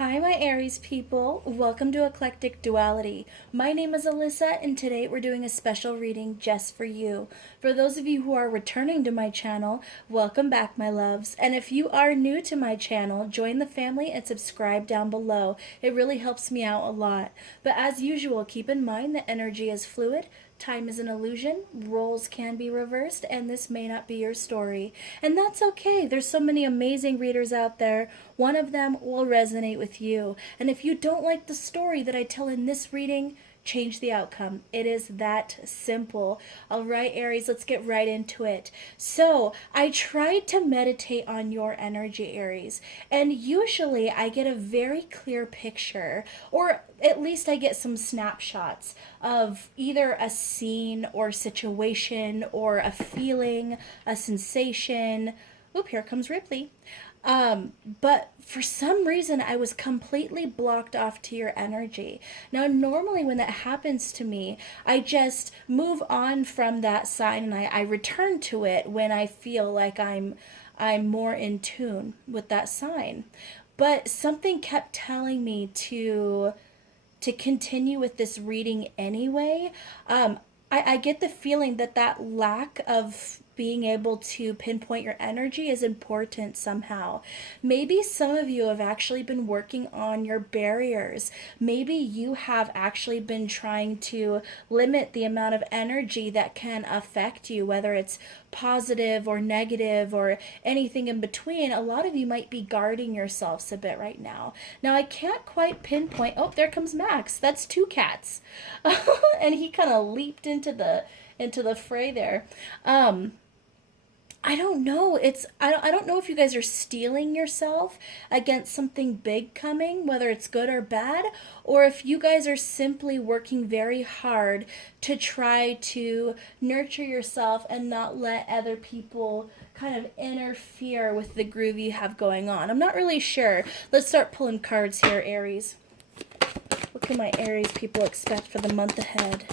Hi, my Aries people. Welcome to Eclectic Duality. My name is Alyssa, and today we're doing a special reading just for you. For those of you who are returning to my channel, welcome back, my loves. And if you are new to my channel, join the family and subscribe down below. It really helps me out a lot. But as usual, keep in mind that energy is fluid. Time is an illusion, roles can be reversed, and this may not be your story. And that's okay. There's so many amazing readers out there. One of them will resonate with you. And if you don't like the story that I tell in this reading, change the outcome. It is that simple. All right, Aries, let's get right into it. So I tried to meditate on your energy, Aries, and usually I get a very clear picture, or at least I get some snapshots of either a scene or situation or a feeling, a sensation. Oop, here comes Ripley. But for some reason, I was completely blocked off to your energy. Now, normally when that happens to me, I just move on from that sign and I return to it when I feel like I'm more in tune with that sign. But something kept telling me to continue with this reading anyway. I get the feeling that that lack of being able to pinpoint your energy is important somehow. Maybe some of you have actually been working on your barriers. Maybe you have actually been trying to limit the amount of energy that can affect you, whether it's positive or negative or anything in between. A lot of you might be guarding yourselves a bit right now. Now, I can't quite pinpoint. Oh, there comes Max. That's two cats. And he kind of leaped into the fray there. I don't know. I don't know if you guys are steeling yourself against something big coming, whether it's good or bad, or if you guys are simply working very hard to try to nurture yourself and not let other people kind of interfere with the groove you have going on. I'm not really sure. Let's start pulling cards here, Aries. What can my Aries people expect for the month ahead?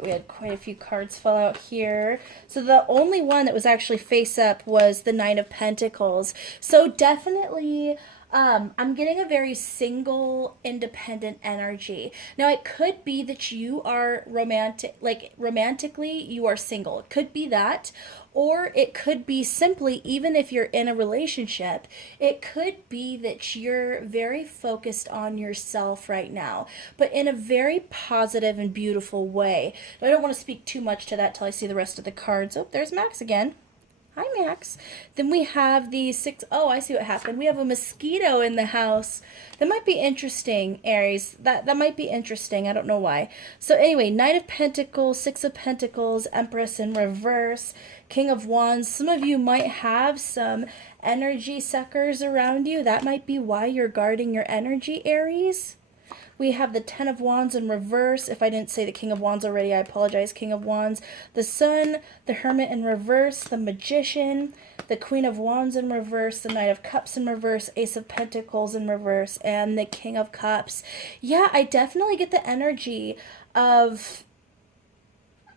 We had quite a few cards fall out here. So the only one that was actually face up was the Nine of Pentacles. So definitely I'm getting a very single, independent energy. Now, it could be that you are romantically, you are single. It could be that. Or it could be simply, even if you're in a relationship, it could be that you're very focused on yourself right now, but in a very positive and beautiful way. I don't want to speak too much to that till I see the rest of the cards. Oh, there's Max again. Hi, Max. Then we have the six. Oh, I see what happened. We have a mosquito in the house. That might be interesting, Aries. That might be interesting. I don't know why. So anyway, Knight of Pentacles, Six of Pentacles, Empress in reverse, King of Wands. Some of you might have some energy suckers around you. That might be why you're guarding your energy, Aries. We have the Ten of Wands in reverse. If I didn't say the King of Wands already, I apologize. King of Wands, the Sun, the Hermit in reverse, the Magician, the Queen of Wands in reverse, the Knight of Cups in reverse, Ace of Pentacles in reverse, and the King of Cups. Yeah, I definitely get the energy of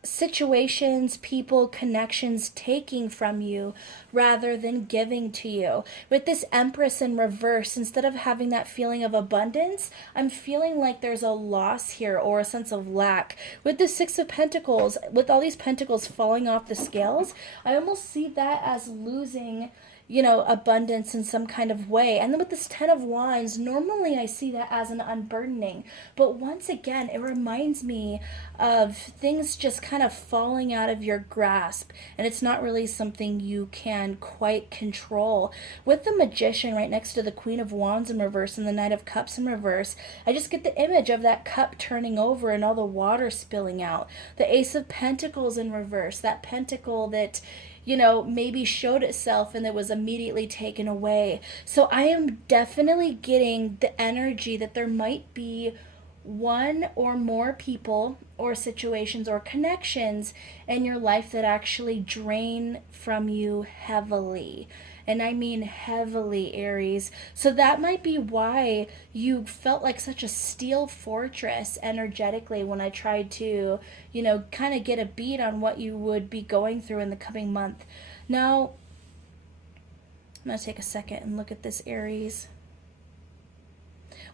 situations, people, connections taking from you rather than giving to you. With this Empress in reverse, instead of having that feeling of abundance, I'm feeling like there's a loss here or a sense of lack. With the Six of Pentacles, with all these pentacles falling off the scales, I almost see that as losing, you know, abundance in some kind of way. And then with this Ten of Wands, normally I see that as an unburdening. But once again, it reminds me of things just kind of falling out of your grasp. And it's not really something you can quite control. With the Magician right next to the Queen of Wands in reverse and the Knight of Cups in reverse, I just get the image of that cup turning over and all the water spilling out. The Ace of Pentacles in reverse, that pentacle that, you know, maybe showed itself and it was immediately taken away. So I am definitely getting the energy that there might be one or more people or situations or connections in your life that actually drain from you heavily. and I mean heavily, Aries. So that might be why you felt like such a steel fortress energetically when I tried to, kind of get a beat on what you would be going through in the coming month. Now, I'm going to take a second and look at this, Aries.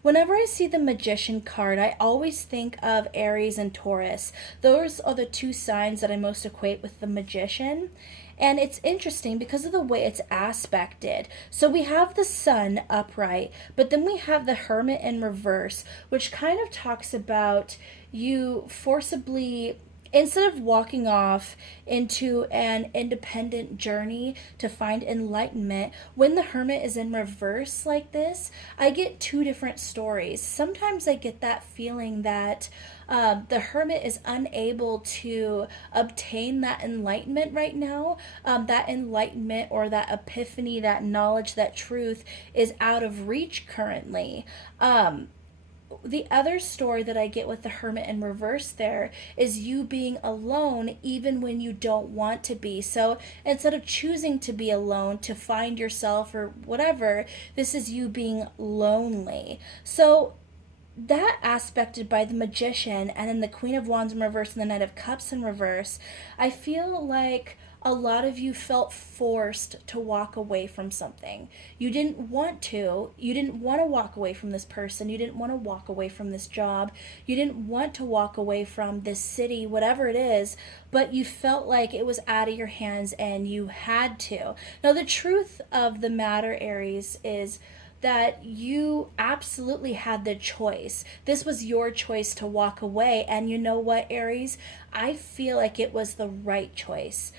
Whenever I see the Magician card, I always think of Aries and Taurus. Those are the two signs that I most equate with the Magician. And it's interesting because of the way it's aspected. So we have the Sun upright, but then we have the Hermit in reverse, which kind of talks about you forcibly, instead of walking off into an independent journey to find enlightenment, when the Hermit is in reverse like this, I get two different stories. Sometimes I get that feeling that the Hermit is unable to obtain that enlightenment right now. That enlightenment or that epiphany, that knowledge, that truth is out of reach currently. The other story that I get with the Hermit in reverse there is you being alone even when you don't want to be. So instead of choosing to be alone to find yourself or whatever, this is you being lonely. So that aspected by the Magician and then the Queen of Wands in reverse and the Knight of Cups in reverse, I feel like a lot of you felt forced to walk away from something. You didn't want to. You didn't want to walk away from this person. You didn't want to walk away from this job. You didn't want to walk away from this city, whatever it is, but you felt like it was out of your hands and you had to. Now, the truth of the matter, Aries, is that you absolutely had the choice. This was your choice to walk away. And you know what, Aries? I feel like it was the right choice.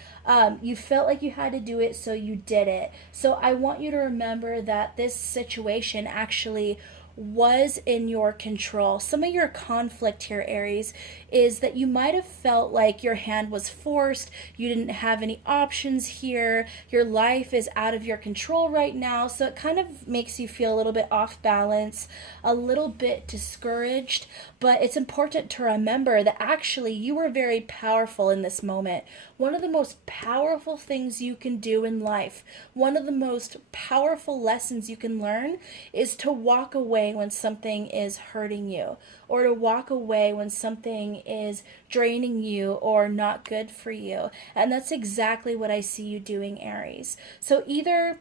You felt like you had to do it, so you did it. So I want you to remember that this situation actually was in your control. Some of your conflict here, Aries, is that you might have felt like your hand was forced. You didn't have any options here. Your life is out of your control right now. So it kind of makes you feel a little bit off balance, a little bit discouraged. But it's important to remember that actually you were very powerful in this moment. One of the most powerful things you can do in life, one of the most powerful lessons you can learn is to walk away when something is hurting you, or to walk away when something is draining you or not good for you. And that's exactly what I see you doing, Aries. So either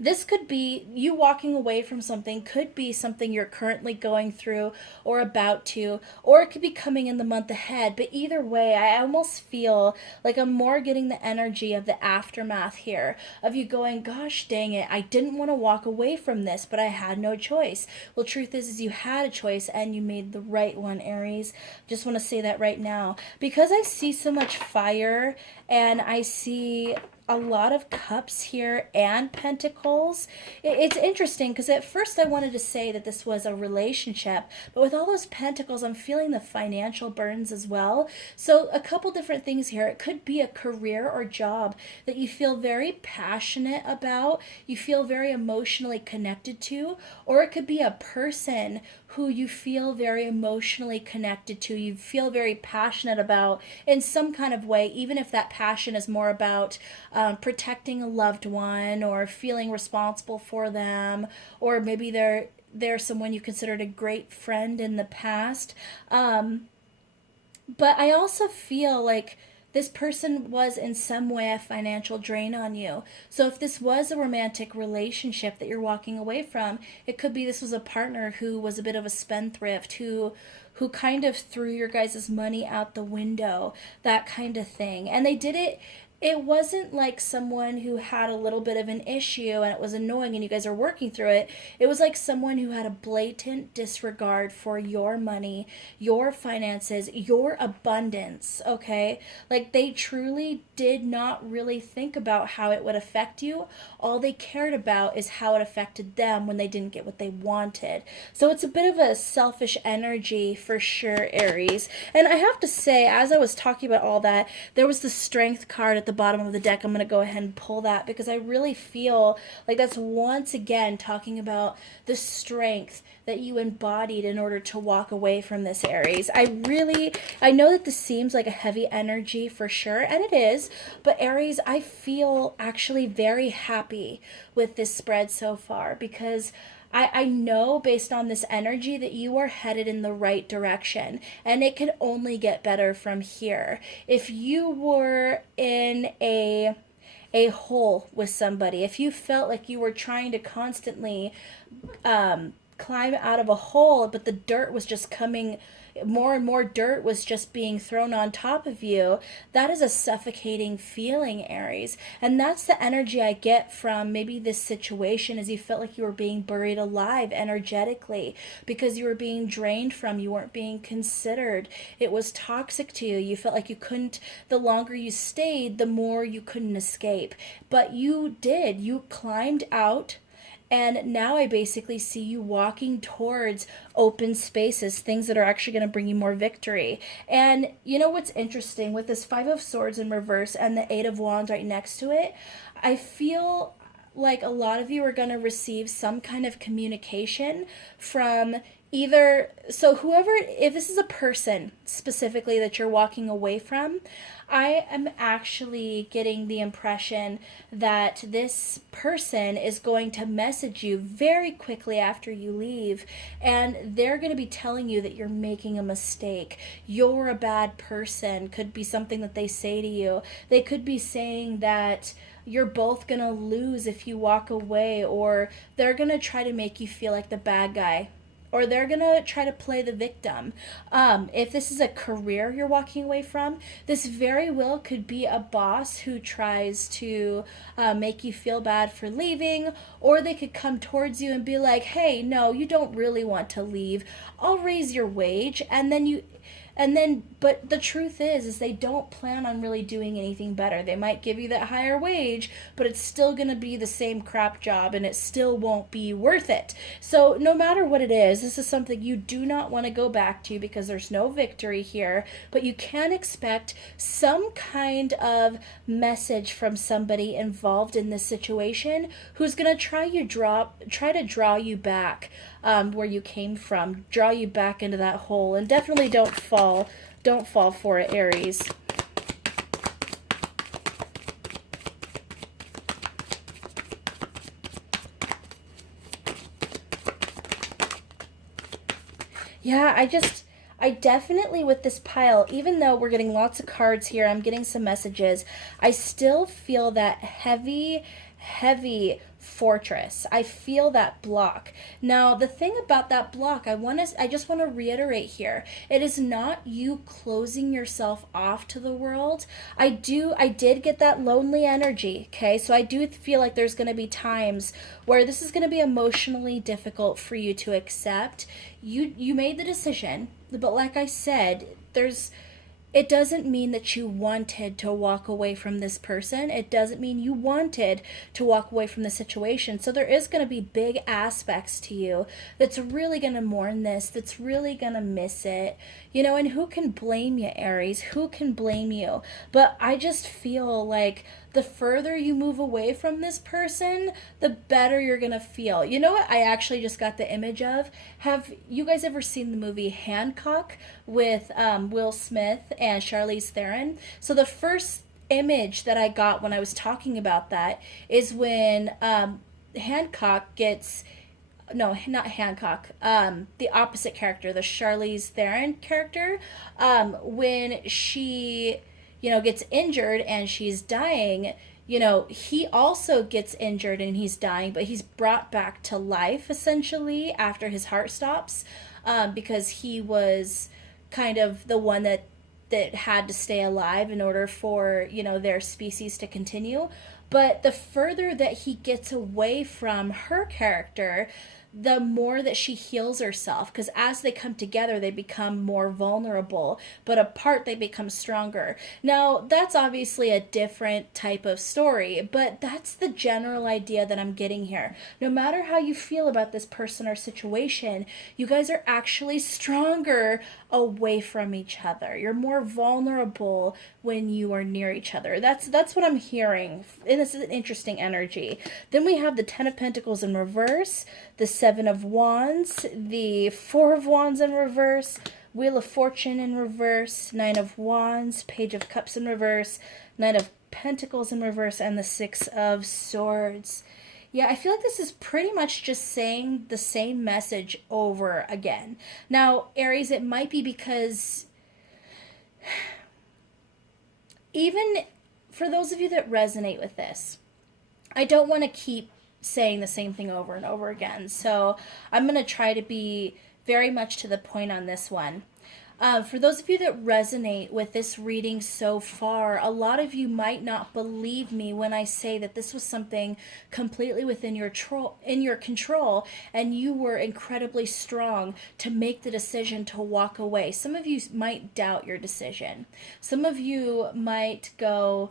this could be you walking away from something, could be something you're currently going through or about to, or it could be coming in the month ahead. But either way, I almost feel like I'm more getting the energy of the aftermath here, of you going, gosh dang it, I didn't want to walk away from this, but I had no choice. Well, truth is you had a choice and you made the right one, Aries. Just want to say that right now. Because I see so much fire and I see a lot of cups here and pentacles. It's interesting because at first I wanted to say that this was a relationship, but with all those pentacles, I'm feeling the financial burdens as well. So a couple different things here. It could be a career or job that you feel very passionate about, you feel very emotionally connected to, or it could be a person who you feel very emotionally connected to, you feel very passionate about in some kind of way, even if that passion is more about protecting a loved one or feeling responsible for them, or maybe they're someone you considered a great friend in the past. But I also feel like this person was in some way a financial drain on you. So if this was a romantic relationship that you're walking away from, it could be this was a partner who was a bit of a spendthrift, who kind of threw your guys' money out the window, that kind of thing. And they did it. It wasn't like someone who had a little bit of an issue and it was annoying and you guys are working through it. It was like someone who had a blatant disregard for your money, your finances, your abundance, okay? Like they truly did not really think about how it would affect you. All they cared about is how it affected them when they didn't get what they wanted. So it's a bit of a selfish energy for sure, Aries. And I have to say, as I was talking about all that, there was the Strength card at the bottom of the deck, I'm going to go ahead and pull that because I really feel like that's once again talking about the strength that you embodied in order to walk away from this, Aries. I know that this seems like a heavy energy for sure, and it is, but Aries, I feel actually very happy with this spread so far because I know based on this energy that you are headed in the right direction, and it can only get better from here. If you were in a hole with somebody, if you felt like you were trying to constantly climb out of a hole, but the dirt was just coming, more and more dirt was just being thrown on top of you, that is a suffocating feeling, Aries. And that's the energy I get from maybe this situation, is you felt like you were being buried alive energetically because you were being drained from, you weren't being considered. It was toxic to you. You felt like you couldn't, the longer you stayed, the more you couldn't escape. But you did. You climbed out. And now I basically see you walking towards open spaces, things that are actually going to bring you more victory. And you know what's interesting with this Five of Swords in reverse and the Eight of Wands right next to it? I feel like a lot of you are going to receive some kind of communication from either, so whoever, if this is a person specifically that you're walking away from, I am actually getting the impression that this person is going to message you very quickly after you leave, and they're going to be telling you that you're making a mistake. You're a bad person, could be something that they say to you. They could be saying that you're both going to lose if you walk away, or they're going to try to make you feel like the bad guy, or they're going to try to play the victim. If this is a career you're walking away from, this very well could be a boss who tries to make you feel bad for leaving, or they could come towards you and be like, hey, no, you don't really want to leave. I'll raise your wage. But the truth is they don't plan on really doing anything better. They might give you that higher wage, but it's still going to be the same crap job, and it still won't be worth it. So no matter what it is, this is something you do not want to go back to because there's no victory here, but you can expect some kind of message from somebody involved in this situation who's going to try to draw you back where you came from, draw you back into that hole, and definitely don't fall for it, Aries. Yeah, I definitely, with this pile, even though we're getting lots of cards here, I'm getting some messages, I still feel that heavy fortress. I feel that block. Now, the thing about that block, I just want to reiterate here, it is not you closing yourself off to the world. I did get that lonely energy, okay? So I do feel like there's going to be times where this is going to be emotionally difficult for you to accept. You made the decision, but like I said, it doesn't mean that you wanted to walk away from this person. It doesn't mean you wanted to walk away from the situation. So there is going to be big aspects to you that's really going to mourn this, that's really going to miss it. And who can blame you, Aries? Who can blame you? But I just feel like the further you move away from this person, the better you're going to feel. You know what I actually just got the image of? Have you guys ever seen the movie Hancock with Will Smith and Charlize Theron? So the first image that I got when I was talking about that is when Hancock gets... No, not Hancock. The opposite character, the Charlize Theron character, when she, gets injured and she's dying, he also gets injured and he's dying, but he's brought back to life essentially after his heart stops, because he was kind of the one that had to stay alive in order for, their species to continue. But the further that he gets away from her character, the more that she heals herself, because as they come together they become more vulnerable, but apart they become stronger. Now that's obviously a different type of story, but that's the general idea that I'm getting here. No matter how you feel about this person or situation, you guys are actually stronger away from each other. You're more vulnerable when you are near each other. That's what I'm hearing. And this is an interesting energy. Then we have the 10 of Pentacles in reverse, the 7 of Wands, the 4 of Wands in reverse, Wheel of Fortune in reverse, 9 of Wands, Page of Cups in reverse, 9 of Pentacles in reverse, and the 6 of Swords. Yeah, I feel like this is pretty much just saying the same message over again. Now, Aries, it might be because even for those of you that resonate with this, I don't want to keep saying the same thing over and over again. So I'm going to try to be very much to the point on this one. For those of you that resonate with this reading so far, a lot of you might not believe me when I say that this was something completely within your control, and you were incredibly strong to make the decision to walk away. Some of you might doubt your decision. Some of you might go,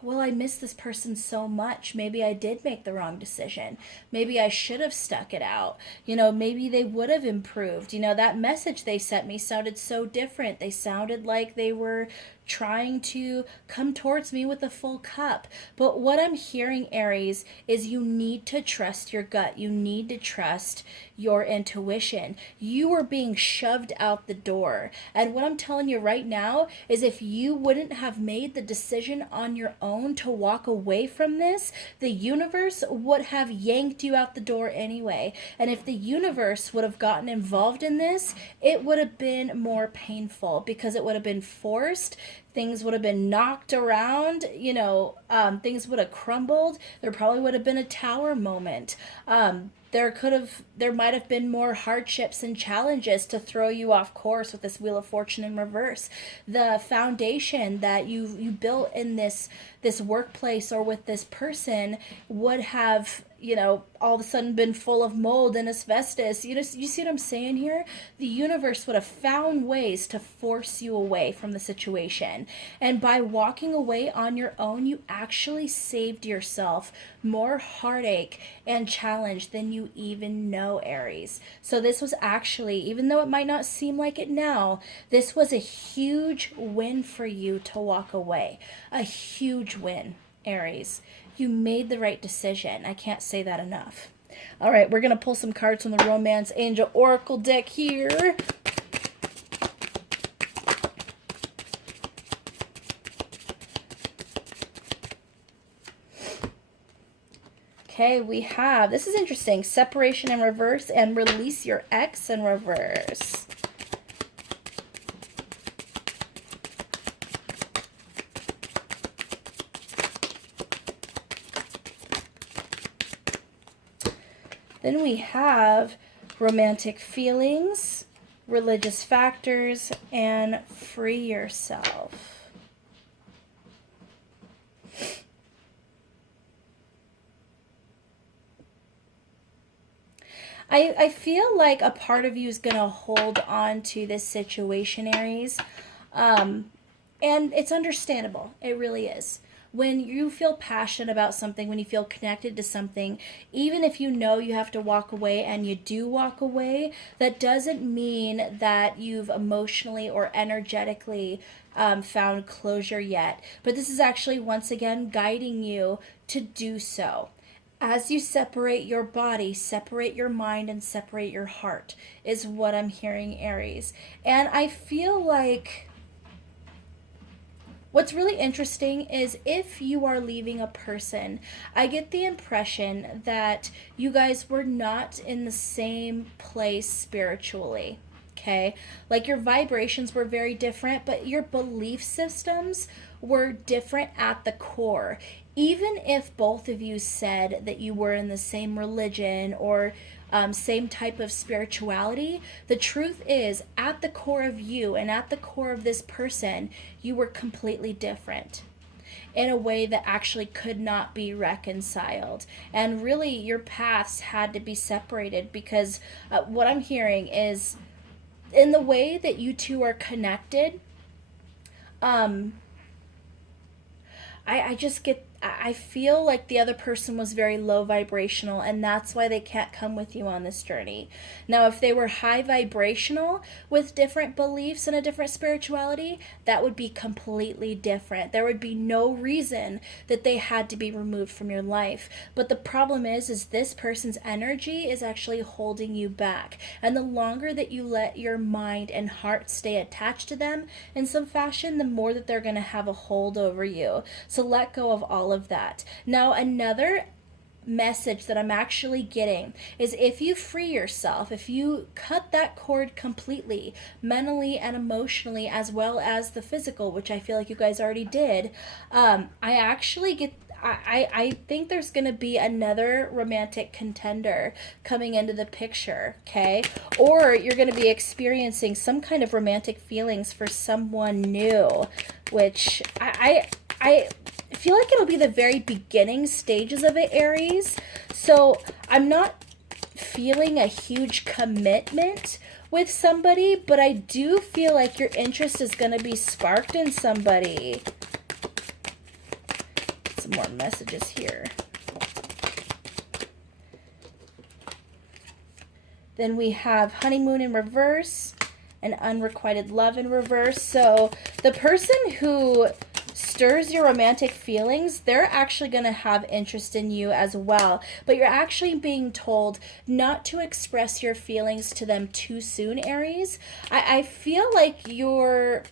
well, I miss this person so much. Maybe I did make the wrong decision. Maybe I should have stuck it out. Maybe they would have improved. That message they sent me sounded so different. They sounded like they were trying to come towards me with a full cup. But what I'm hearing, Aries, is you need to trust your gut. You need to trust your intuition. You are being shoved out the door. And what I'm telling you right now is if you wouldn't have made the decision on your own to walk away from this, the universe would have yanked you out the door anyway. And if the universe would have gotten involved in this, it would have been more painful because it would have been forced. Things would have been knocked around, things would have crumbled. There probably would have been a tower moment. There might have been more hardships and challenges to throw you off course with this Wheel of Fortune in reverse. The foundation that you built in this workplace or with this person would have, all of a sudden been full of mold and asbestos. You see what I'm saying here? The universe would have found ways to force you away from the situation. And by walking away on your own, you actually saved yourself more heartache and challenge than you even know, Aries. So this was actually, even though it might not seem like it now, this was a huge win for you to walk away. A huge win, Aries. You made the right decision. I can't say that enough. All right, we're going to pull some cards from the Romance Angel Oracle deck here. Okay, we have, this is interesting, Separation in reverse and Release Your Ex in reverse. Then we have Romantic Feelings, Religious Factors, and Free Yourself. I feel like a part of you is going to hold on to this situation, Aries. And it's understandable. It really is. When you feel passionate about something, when you feel connected to something, even if you know you have to walk away and you do walk away, that doesn't mean that you've emotionally or energetically found closure yet. But this is actually, once again, guiding you to do so. As you separate your body, separate your mind, and separate your heart is what I'm hearing, Aries. And I feel like what's really interesting is if you are leaving a person, I get the impression that you guys were not in the same place spiritually, okay? Like your vibrations were very different, but your belief systems were different at the core. Even if both of you said that you were in the same religion or same type of spirituality, the truth is, at the core of you and at the core of this person, you were completely different. in a way that actually could not be reconciled. And really, your paths had to be separated because what I'm hearing is in the way that you two are connected, um, I just get, I feel like the other person was very low vibrational, and that's why they can't come with you on this journey. Now, if they were high vibrational with different beliefs and a different spirituality, that would be completely different. There would be no reason that they had to be removed from your life. But the problem is this person's energy is actually holding you back. And the longer that you let your mind and heart stay attached to them in some fashion, the more that they're going to have a hold over you. So let go of all of that. Now, another message that I'm actually getting is if you free yourself, if you cut that cord completely, mentally and emotionally, as well as the physical, which I feel like you guys already did, I actually get I think there's going to be another romantic contender coming into the picture, okay? Or you're going to be experiencing some kind of romantic feelings for someone new, which I feel like it'll be the very beginning stages of it, Aries. So I'm not feeling a huge commitment with somebody, but I do feel like your interest is going to be sparked in somebody. Some more messages here. Then we have honeymoon in reverse and unrequited love in reverse. So the person who stirs your romantic feelings, they're actually going to have interest in you as well. But you're actually being told not to express your feelings to them too soon, Aries. I feel like your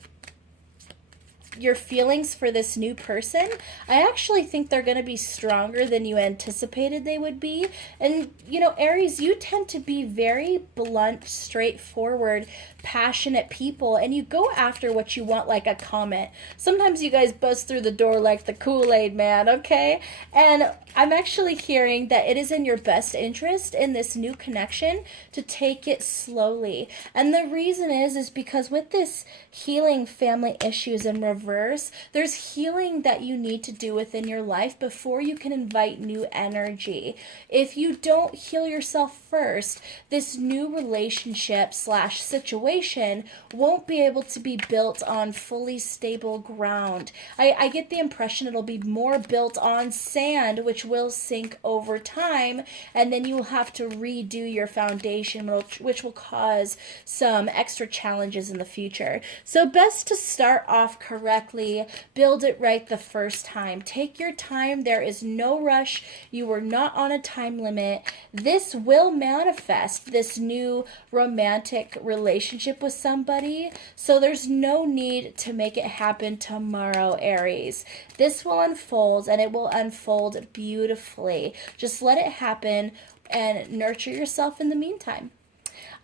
feelings for this new person, I actually think they're going to be stronger than you anticipated they would be. And, you know, Aries, you tend to be very blunt, straightforward, passionate people, and you go after what you want like a comet. Sometimes you guys bust through the door like the Kool-Aid man, okay? And I'm actually hearing that it is in your best interest in this new connection to take it slowly. And the reason is because with this healing family issues in reverse, there's healing that you need to do within your life before you can invite new energy. If you don't heal yourself first, this new relationship / situation won't be able to be built on fully stable ground. I get the impression it'll be more built on sand, which will sink over time, and then you will have to redo your foundation, which will cause some extra challenges in the future. So best to start off correctly, build it right the first time. Take your time. There is no rush. You are not on a time limit. This will manifest, this new romantic relationship with somebody, so there's no need to make it happen tomorrow, Aries. This will unfold, and it will unfold beautifully. Just let it happen and nurture yourself in the meantime.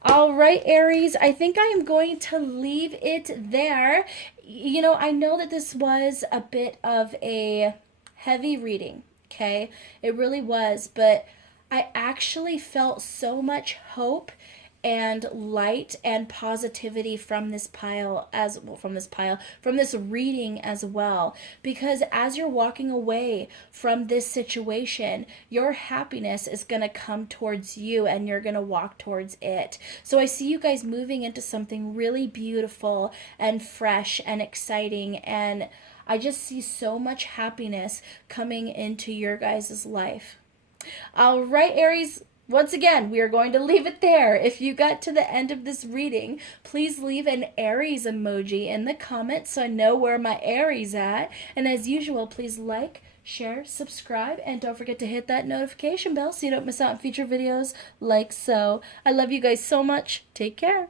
All right, Aries, I think I am going to leave it there. You know, I know that this was a bit of a heavy reading, okay? It really was, but I actually felt so much hope and light and positivity from this reading as well, because as you're walking away from this situation, your happiness is going to come towards you and you're going to walk towards it. So I see you guys moving into something really beautiful and fresh and exciting, and I just see so much happiness coming into your guys' life. All right, Aries, once again, we are going to leave it there. If you got to the end of this reading, please leave an Aries emoji in the comments so I know where my Aries at. And as usual, please like, share, subscribe, and don't forget to hit that notification bell so you don't miss out on future videos like so. I love you guys so much. Take care.